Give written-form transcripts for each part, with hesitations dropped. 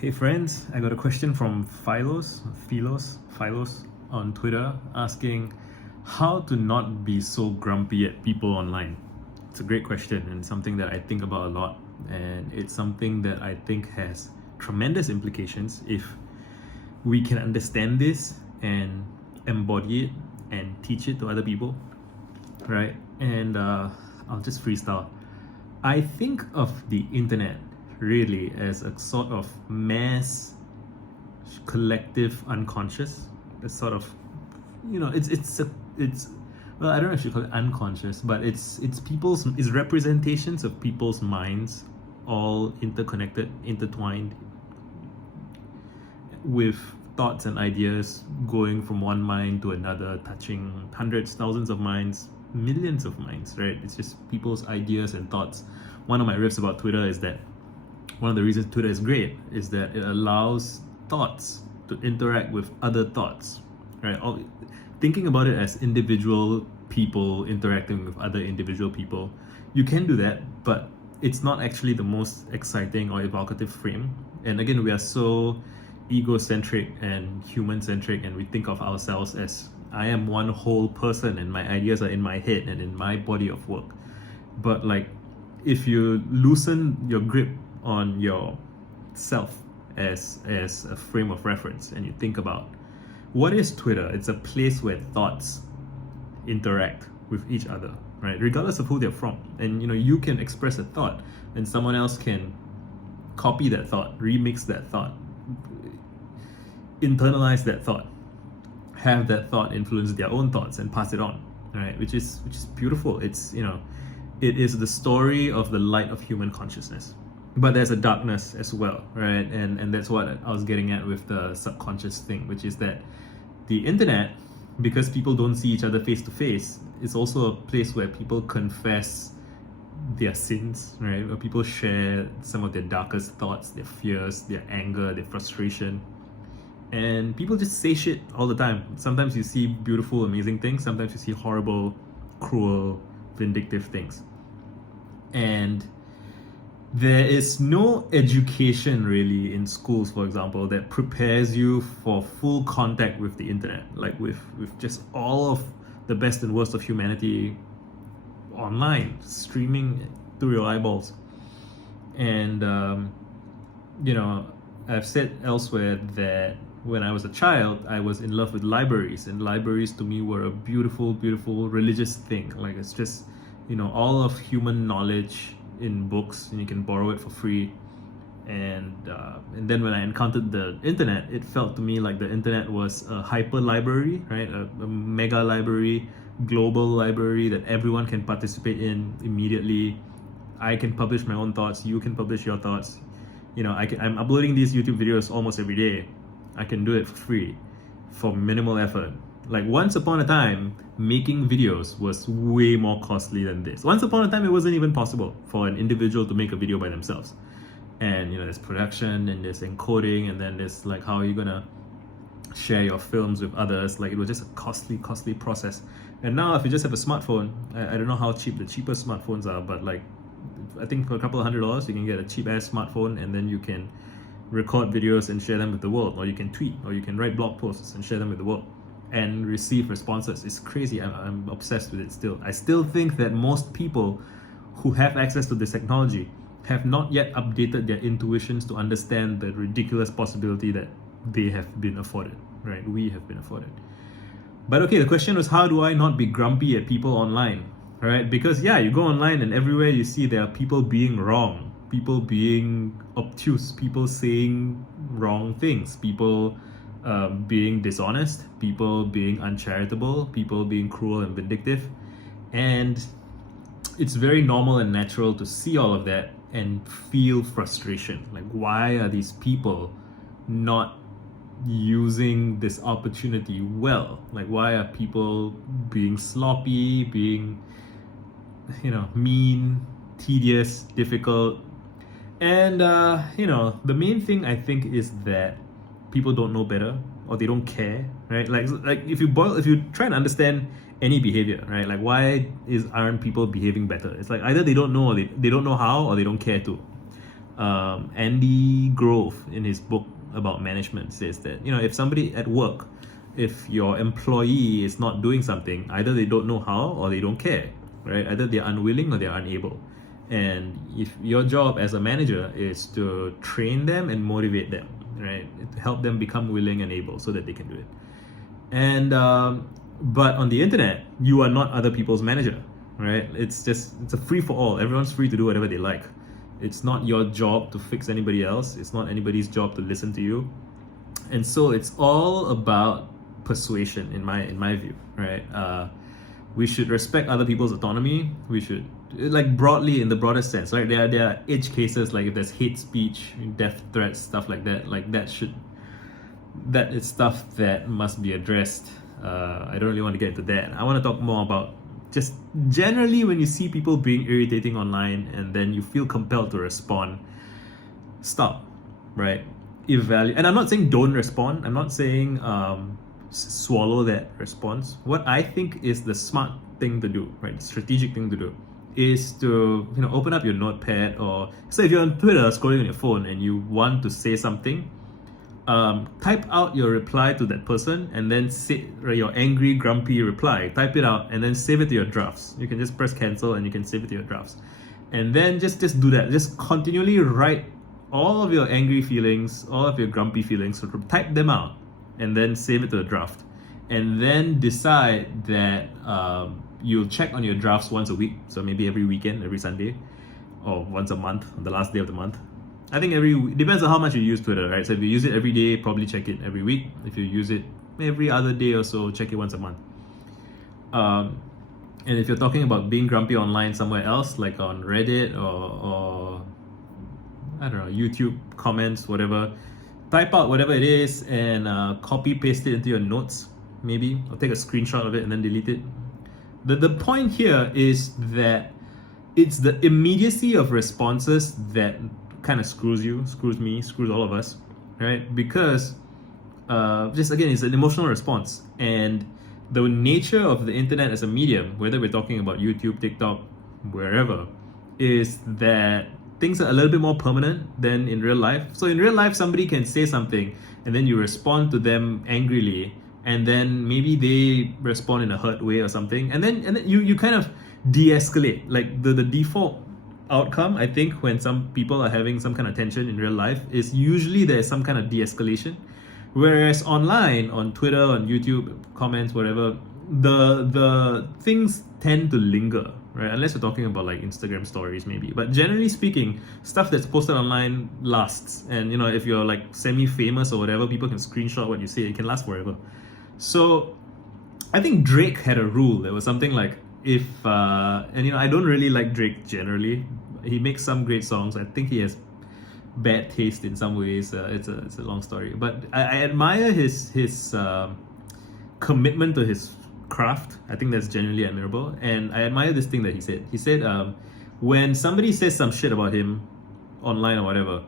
Hey friends, I got a question from Philos on Twitter asking how to not be so grumpy at people online. It's a great question and something that I think about a lot, and it's something that I think has tremendous implications if we can understand this and embody it and teach it to other people, right? And I'll just freestyle. I think of the internet really as a sort of mass collective unconscious. A sort of, it's well, I don't know if you call it unconscious, but it's representations of people's minds, all interconnected, intertwined, with thoughts and ideas going from one mind to another, touching hundreds, thousands of minds, millions of minds, right? It's just people's ideas and thoughts. One of my riffs about Twitter is that one of the reasons Twitter is great is that it allows thoughts to interact with other thoughts, right? Thinking about it as individual people interacting with other individual people, you can do that, but it's not actually the most exciting or evocative frame. And again, we are so egocentric and human-centric, and we think of ourselves as I am one whole person and my ideas are in my head and in my body of work. But like, if you loosen your grip on yourself as a frame of reference and you think about what is Twitter, it's a place where thoughts interact with each other, right? Regardless of who they're from. And you can express a thought and someone else can copy that thought, remix that thought, internalize that thought, have that thought influence their own thoughts and pass it on, right? Which is beautiful. It's it is the story of the light of human consciousness. But there's a darkness as well, right? And that's what I was getting at with the subconscious thing, which is that the internet, because people don't see each other face to face, is also a place where people confess their sins, right? Where people share some of their darkest thoughts, their fears, their anger, their frustration. And people just say shit all the time. Sometimes you see beautiful, amazing things. Sometimes you see horrible, cruel, vindictive things. And there is no education really in schools, for example, that prepares you for full contact with the internet, like with just all of the best and worst of humanity online, streaming through your eyeballs. And I've said elsewhere that when I was a child, I was in love with libraries, and libraries to me were a beautiful, beautiful religious thing. Like, it's just all of human knowledge in books, and you can borrow it for free. And then when I encountered the internet, it felt to me like the internet was a hyperlibrary, right? A mega library, global library that everyone can participate in immediately. I can publish my own thoughts, you can publish your thoughts. I'm uploading these YouTube videos almost every day. I can do it for free, for minimal effort. Like, once upon a time, making videos was way more costly than this. Once upon a time, it wasn't even possible for an individual to make a video by themselves. And there's production and there's encoding, and then there's like how are you gonna share your films with others. Like, it was just a costly process. And now if you just have a smartphone, I don't know how cheap the cheapest smartphones are, but like, I think for a couple of $100 you can get a cheap ass smartphone, and then you can record videos and share them with the world, or you can tweet, or you can write blog posts and share them with the world and receive responses. It's crazy. I'm obsessed with it still. I still think that most people who have access to this technology have not yet updated their intuitions to understand the ridiculous possibility that they have been afforded, right? We have been afforded. But okay, the question was, how do I not be grumpy at people online, right? Because you go online and everywhere you see there are people being wrong, people being obtuse, people saying wrong things, people being dishonest, people being uncharitable, people being cruel and vindictive. And it's very normal and natural to see all of that and feel frustration. Like, why are these people not using this opportunity well? Like, why are people being sloppy, being mean, tedious, difficult? And the main thing I think is that people don't know better, or they don't care, right? Like if you try and understand any behavior, right? Like, why aren't people behaving better? It's like either they don't know, or they don't know how, or they don't care to. Andy Grove, in his book about management, says that, if somebody at work, if your employee is not doing something, either they don't know how or they don't care, right? Either they're unwilling or they're unable. And if your job as a manager is to train them and motivate them, right, to help them become willing and able so that they can do it. And but on the internet, you are not other people's manager, right? It's a free for all. Everyone's free to do whatever they like. It's not your job to fix anybody else. It's not anybody's job to listen to you. And so it's all about persuasion in my view, right? We should respect other people's autonomy. We should, like, broadly, in the broadest sense, right? There are edge cases, like if there's hate speech, death threats, stuff like that. Like that is stuff that must be addressed. I don't really want to get into that. I want to talk more about just generally when you see people being irritating online and then you feel compelled to respond, stop, right? Evaluate. And I'm not saying don't respond. I'm not saying swallow that response. What I think is the smart thing to do, right? The strategic thing to do is to open up your notepad, or so if you're on Twitter scrolling on your phone and you want to say something, type out your reply to that person and then say your angry, grumpy reply. Type it out and then save it to your drafts. You can just press cancel and you can save it to your drafts. And then just do that. Just continually write all of your angry feelings, all of your grumpy feelings. So type them out and then save it to a draft. And then decide that you'll check on your drafts once a week. So maybe every weekend, every Sunday, or once a month on the last day of the month. I think depends on how much you use Twitter, right? So if you use it every day, probably check it every week. If you use it every other day or so, check it once a month. And if you're talking about being grumpy online somewhere else, like on Reddit or I don't know, YouTube comments, whatever, type out whatever it is and copy paste it into your notes, maybe, or take a screenshot of it and then delete it. The point here is that it's the immediacy of responses that kind of screws me, screws all of us, right? Because just again, it's an emotional response, and the nature of the internet as a medium, whether we're talking about YouTube, TikTok, wherever, is that things are a little bit more permanent than in real life. So in real life, somebody can say something and then you respond to them angrily, and then maybe they respond in a hurt way or something, and then you kind of de-escalate. Like the default outcome, I think, when some people are having some kind of tension in real life, is usually there's some kind of de-escalation. Whereas online, on Twitter, on YouTube, comments, whatever, the things tend to linger, right? Unless you're talking about like Instagram stories maybe. But generally speaking, stuff that's posted online lasts. And if you're like semi-famous or whatever, people can screenshot what you say. It can last forever. So I think Drake had a rule. There was something like, if I don't really like Drake generally. He makes some great songs. I think he has bad taste in some ways. It's a long story, but I admire his commitment to his craft. I think that's genuinely admirable, and I admire this thing that he said. He said when somebody says some shit about him online or whatever,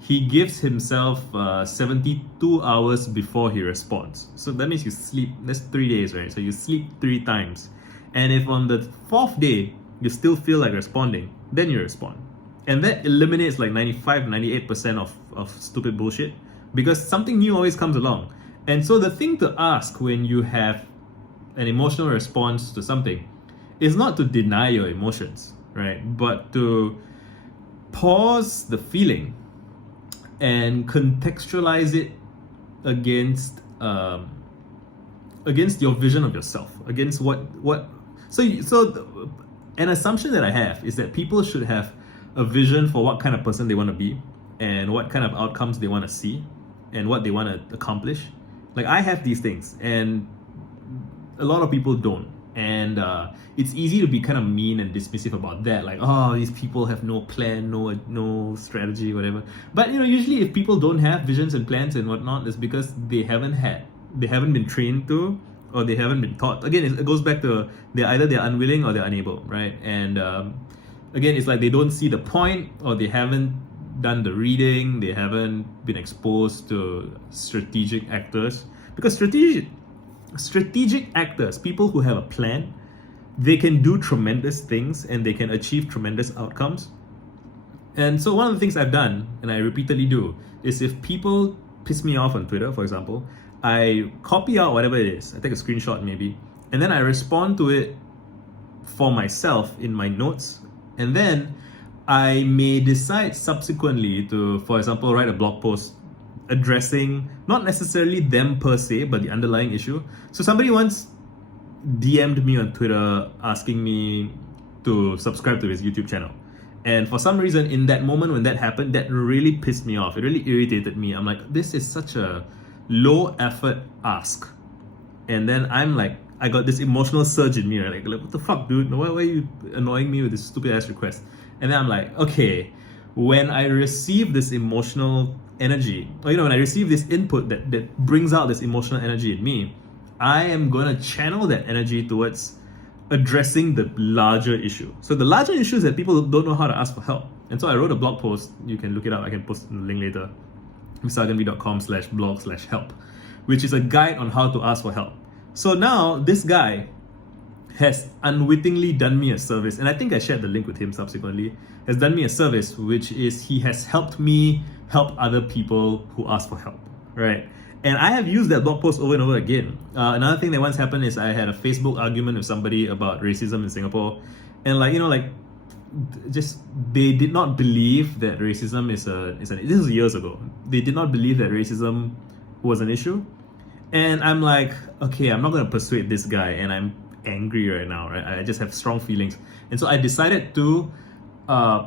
he gives himself 72 hours before he responds. So that means you sleep. That's 3 days, right? So you sleep 3 times. And if on the 4th day you still feel like responding, then you respond. And that eliminates like 95-98% of stupid bullshit, because something new always comes along. And so the thing to ask when you have an emotional response to something is not to deny your emotions, right? But to pause the feeling and contextualize it against your vision of yourself, against an assumption that I have is that people should have a vision for what kind of person they want to be and what kind of outcomes they want to see and what they want to accomplish. Like, I have these things and a lot of people don't. And it's easy to be kind of mean and dismissive about that. Like, oh, these people have no plan, no strategy, whatever. But usually if people don't have visions and plans and whatnot, it's because they haven't been trained to, or they haven't been taught. Again, it goes back to they're unwilling or they're unable, right? And again, it's like they don't see the point, or they haven't done the reading, they haven't been exposed to strategic actors. Because strategic actors, people who have a plan, they can do tremendous things and they can achieve tremendous outcomes. And so one of the things I've done, and I repeatedly do, is if people piss me off on Twitter, for example, I copy out whatever it is, I take a screenshot maybe, and then I respond to it for myself in my notes, and then I may decide subsequently to, for example, write a blog post addressing not necessarily them per se, but the underlying issue. So somebody once DM'd me on Twitter asking me to subscribe to his YouTube channel. And for some reason, in that moment when that happened, that really pissed me off. It really irritated me. I'm like, this is such a low effort ask. And then I'm like, I got this emotional surge in me, right? Like what the fuck, dude? Why are you annoying me with this stupid ass request? And then I'm like, okay, when I receive this emotional energy, or when I receive this input that brings out this emotional energy in me, I am gonna channel that energy towards addressing the larger issue. So the larger issue is that people don't know how to ask for help. And so I wrote a blog post, you can look it up, I can post the link later, visaganvi.com/blog/help, which is a guide on how to ask for help. So now this guy has unwittingly done me a service, and I think I shared the link with him subsequently, has done me a service, which is he has helped me help other people who ask for help, right? And I have used that blog post over and over again. Another thing that once happened is I had a Facebook argument with somebody about racism in Singapore, and just they did not believe that racism is this was years ago. They did not believe that racism was an issue, and I'm like, okay, I'm not gonna persuade this guy, and I'm angry right now, right? I just have strong feelings, and so I decided to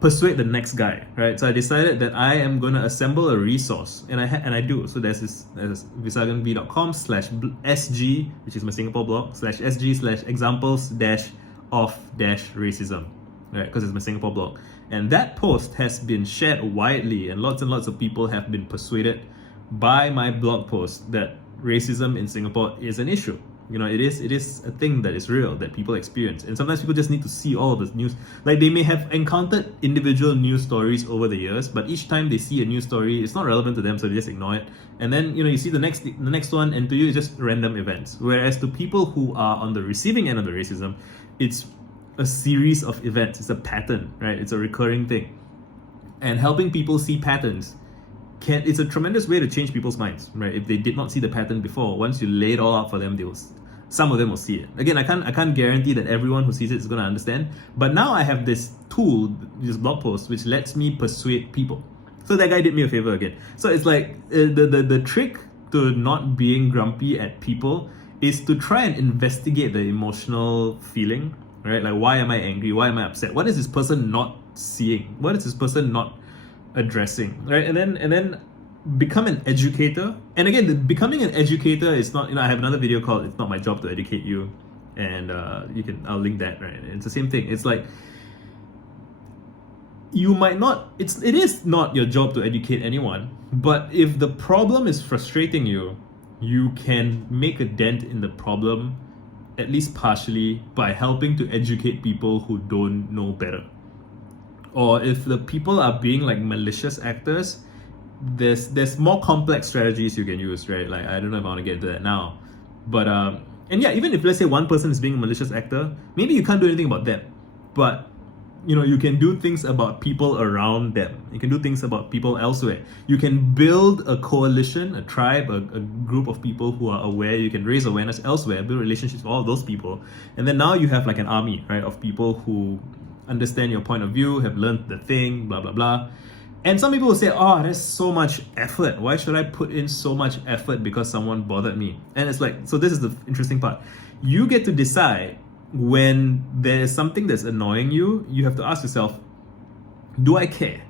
persuade the next guy, right? So I decided that I am going to assemble a resource, and I do. So there's visaganvi.com/sg, which is my Singapore blog, /sg/examples-of-racism, right? Because it's my Singapore blog. And that post has been shared widely, and lots of people have been persuaded by my blog post that racism in Singapore is an issue. It is a thing that is real, that people experience. And sometimes people just need to see all of the news. Like, they may have encountered individual news stories over the years, but each time they see a news story, it's not relevant to them, so they just ignore it. And then, you see the next one, and to you, it's just random events. Whereas to people who are on the receiving end of the racism, it's a series of events. It's a pattern, right? It's a recurring thing. And helping people see patterns it's a tremendous way to change people's minds, right? If they did not see the pattern before, once you lay it all out for them, some of them will see it. Again, I can't guarantee that everyone who sees it is going to understand, but now I have this tool, this blog post, which lets me persuade people. So that guy did me a favor again. So it's like the trick to not being grumpy at people is to try and investigate the emotional feeling, right? Like, why am I angry? Why am I upset? What is this person not seeing? What is this person not addressing, right? And then become an educator. And again, becoming an educator is not, I have another video called "It's Not My Job to Educate You," and I'll link that, right? It's the same thing. It's like, you might not, it is not your job to educate anyone, but if the problem is frustrating you, you can make a dent in the problem, at least partially, by helping to educate people who don't know better. Or if the people are being like malicious actors, there's more complex strategies you can use, right? Like, I don't know if I want to get into that now, but and yeah, even if let's say one person is being a malicious actor, maybe you can't do anything about them, but you can do things about people around them. You can do things about people elsewhere. You can build a coalition, a tribe, a group of people who are aware. You can raise awareness elsewhere, build relationships with all of those people, and then now you have like an army, right, of people who understand your point of view, have learned the thing, blah blah blah. And some people will say, oh, there's so much effort. Why should I put in so much effort because someone bothered me? And it's like, so this is the interesting part. You get to decide when there's something that's annoying you. You have to ask yourself, do I care?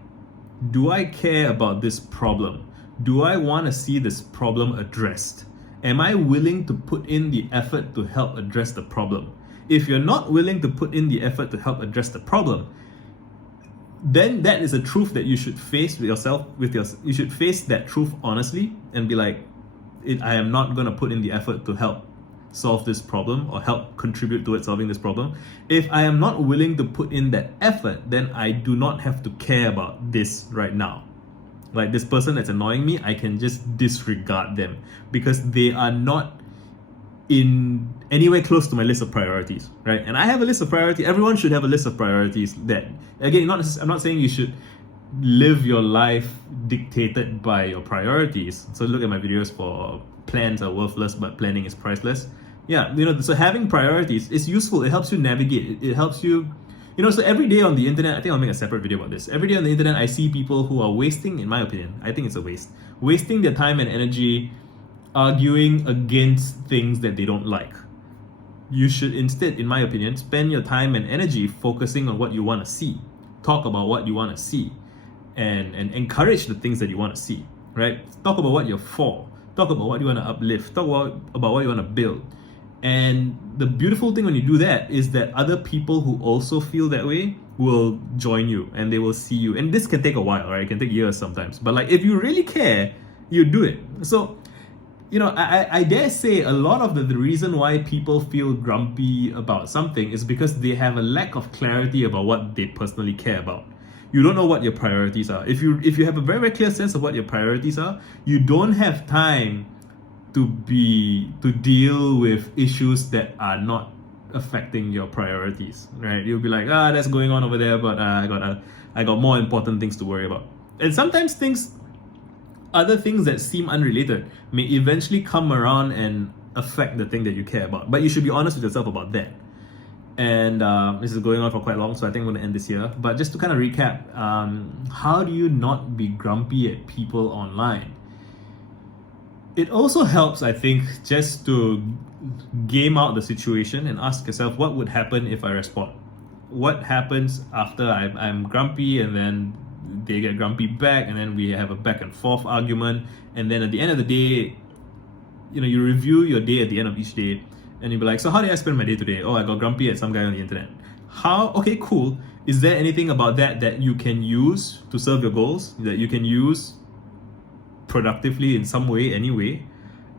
Do I care about this problem? Do I want to see this problem addressed? Am I willing to put in the effort to help address the problem? If you're not willing to put in the effort to help address the problem, then that is a truth that you should face with yourself. You should face that truth honestly and be like, I am not going to put in the effort to help solve this problem or help contribute towards solving this problem. If I am not willing to put in that effort, then I do not have to care about this right now. Like, this person that's annoying me, I can just disregard them because they are not in anywhere close to my list of priorities, right? And I have a list of priorities. Everyone should have a list of priorities that, again, I'm not saying you should live your life dictated by your priorities. So look at my videos for plans are worthless, but planning is priceless. Yeah, so having priorities is useful. It helps you navigate. It helps you, so every day on the internet, I think I'll make a separate video about this. Every day on the internet, I see people who are wasting, in my opinion, I think it's a waste, wasting their time and energy arguing against things that they don't like. You should instead, in my opinion, spend your time and energy focusing on what you want to see. Talk about what you want to see and encourage the things that you want to see, right? Talk about what you're for. Talk about what you want to uplift. Talk about what you want to build. And the beautiful thing when you do that is that other people who also feel that way will join you and they will see you. And this can take a while, right? It can take years sometimes. But like if you really care, you do it. So I dare say a lot of the reason why people feel grumpy about something is because they have a lack of clarity about what they personally care about. You don't know what your priorities are. If you have a very, very clear sense of what your priorities are, you don't have time to deal with issues that are not affecting your priorities, right? You'll be like, that's going on over there, but I got more important things to worry about. And sometimes other things that seem unrelated may eventually come around and affect the thing that you care about. But you should be honest with yourself about that. And this is going on for quite long, so I think I'm going to end this here. But just to kind of recap, how do you not be grumpy at people online? It also helps, I think, just to game out the situation and ask yourself, what would happen if I respond? What happens after I'm grumpy and then they get grumpy back, and then we have a back and forth argument, and then at the end of the day, you review your day at the end of each day, and you'll be like, so how did I spend my day today? Oh, I got grumpy at some guy on the internet. Okay, cool. Is there anything about that you can use to serve your goals, that you can use productively in some way anyway?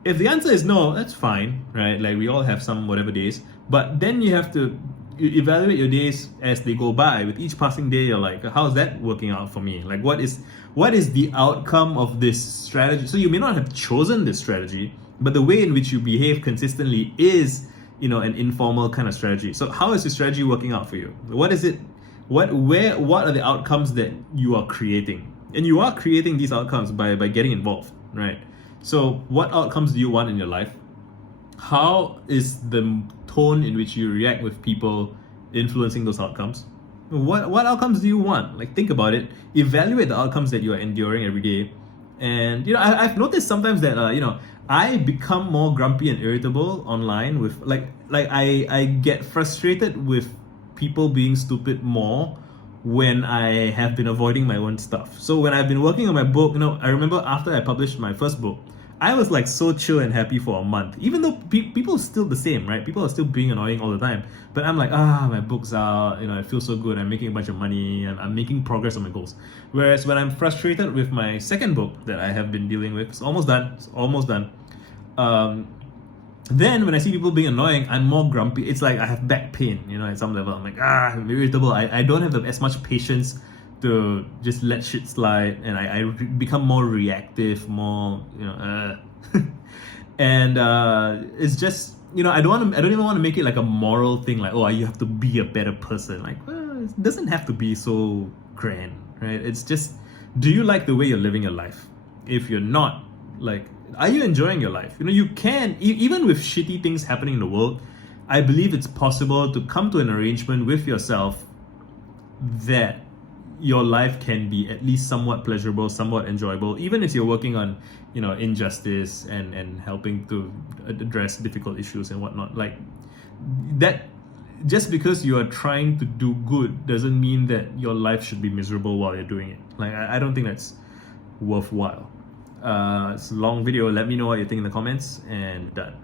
If the answer is no, that's fine, right? Like we all have some whatever days, but then you have to evaluate your days as they go by. With each passing day, you're like, how's that working out for me? Like what is the outcome of this strategy? So you may not have chosen this strategy, but the way in which you behave consistently is, an informal kind of strategy. So how is your strategy working out for you? What is it? What are the outcomes that you are creating? And you are creating these outcomes by getting involved, right? So what outcomes do you want in your life? How is the tone in which you react with people influencing those outcomes? What outcomes do you want? Like, think about it. Evaluate the outcomes that you are enduring every day. And I've noticed sometimes that I become more grumpy and irritable online with I get frustrated with people being stupid more when I have been avoiding my own stuff. So when I've been working on my book, I remember after I published my first book, I was like so chill and happy for a month, even though people are still the same, right? People are still being annoying all the time. But I'm like, my book's out, it feels so good. I'm making a bunch of money and I'm making progress on my goals. Whereas when I'm frustrated with my second book that I have been dealing with, it's almost done. Then when I see people being annoying, I'm more grumpy. It's like I have back pain, at some level. I'm like, I'm irritable. I don't have as much patience to just let shit slide, and I become more reactive, more and it's just I don't even want to make it like a moral thing, like, oh, you have to be a better person. Like, it doesn't have to be so grand, right? It's just, do you like the way you're living your life? If you're not, like, are you enjoying your life? You can, even with shitty things happening in the world, I believe it's possible to come to an arrangement with yourself that your life can be at least somewhat pleasurable, somewhat enjoyable, even if you're working on, injustice and helping to address difficult issues and whatnot. Like that, just because you are trying to do good doesn't mean that your life should be miserable while you're doing it. Like, I don't think that's worthwhile. It's a long video. Let me know what you think in the comments, and done.